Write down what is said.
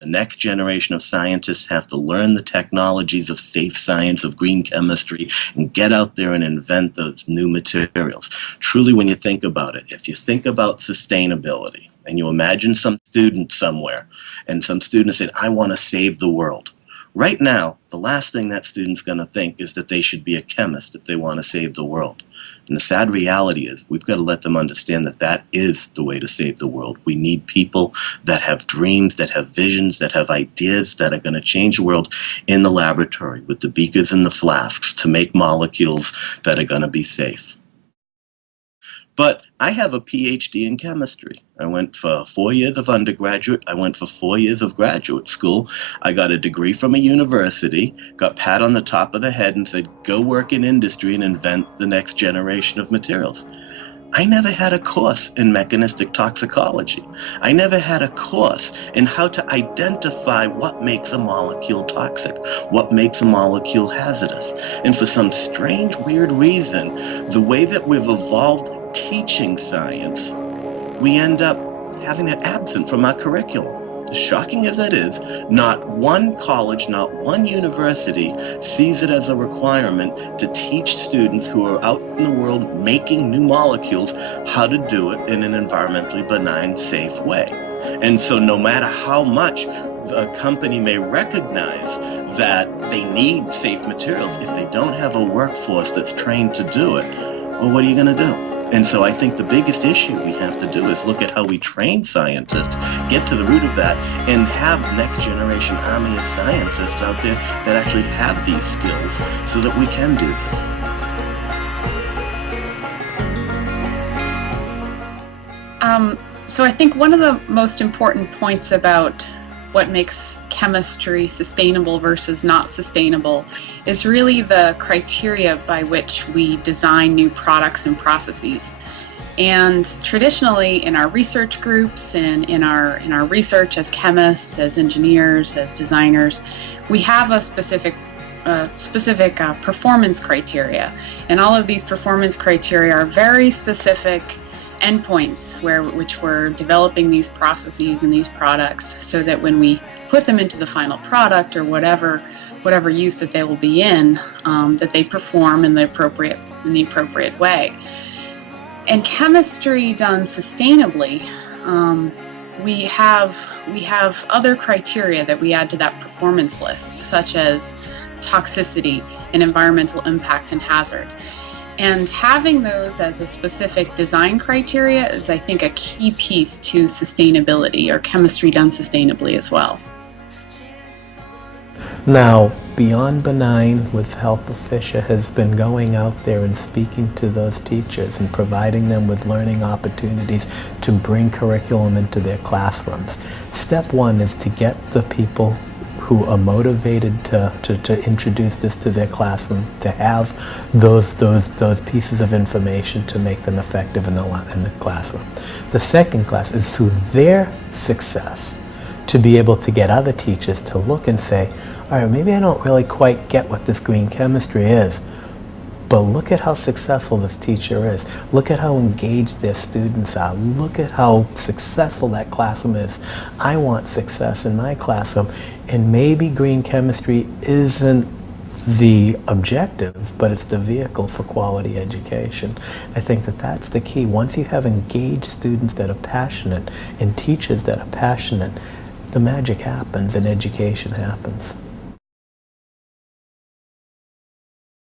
The next generation of scientists have to learn the technologies of safe science, of green chemistry, and get out there and invent those new materials. Truly, when you think about it, if you think about sustainability and you imagine some student somewhere and some student said, I want to save the world. Right now, the last thing that student's going to think is that they should be a chemist if they want to save the world. And the sad reality is we've got to let them understand that that is the way to save the world. We need people that have dreams, that have visions, that have ideas that are going to change the world in the laboratory with the beakers and the flasks to make molecules that are going to be safe. But I have a PhD in chemistry. I went for 4 years of undergraduate. I went for 4 years of graduate school. I got a degree from a university, got pat on the top of the head and said, go work in industry and invent the next generation of materials. I never had a course in mechanistic toxicology. I never had a course in how to identify what makes a molecule toxic, what makes a molecule hazardous. And for some strange, weird reason, the way that we've evolved teaching science, we end up having that absent from our curriculum. As shocking as that is, not one college, not one university sees it as a requirement to teach students who are out in the world making new molecules how to do it in an environmentally benign, safe way. And so no matter how much a company may recognize that they need safe materials, if they don't have a workforce that's trained to do it, well, what are you going to do? And so I think the biggest issue we have to do is look at how we train scientists, get to the root of that, and have next generation army of scientists out there that actually have these skills so that we can do this. So I think one of the most important points about what makes chemistry sustainable versus not sustainable is really the criteria by which we design new products and processes. And traditionally in our research groups and in our research as chemists, as engineers, as designers, we have a specific performance criteria. And all of these performance criteria are very specific endpoints which we're developing these processes and these products so that when we put them into the final product or whatever use that they will be in, that they perform in the appropriate way. And chemistry done sustainably, we have other criteria that we add to that performance list, such as toxicity and environmental impact and hazard. And having those as a specific design criteria is, I think, a key piece to sustainability, or chemistry done sustainably as well. Now, Beyond Benign, with help of Fisher, has been going out there and speaking to those teachers and providing them with learning opportunities to bring curriculum into their classrooms. Step one is to get the people who are motivated to introduce this to their classroom, to have those pieces of information to make them effective in the classroom. The second class is through their success to be able to get other teachers to look and say, all right, maybe I don't really quite get what this green chemistry is, but look at how successful this teacher is. Look at how engaged their students are. Look at how successful that classroom is. I want success in my classroom. And maybe green chemistry isn't the objective, but it's the vehicle for quality education. I think that that's the key. Once you have engaged students that are passionate and teachers that are passionate, the magic happens and education happens.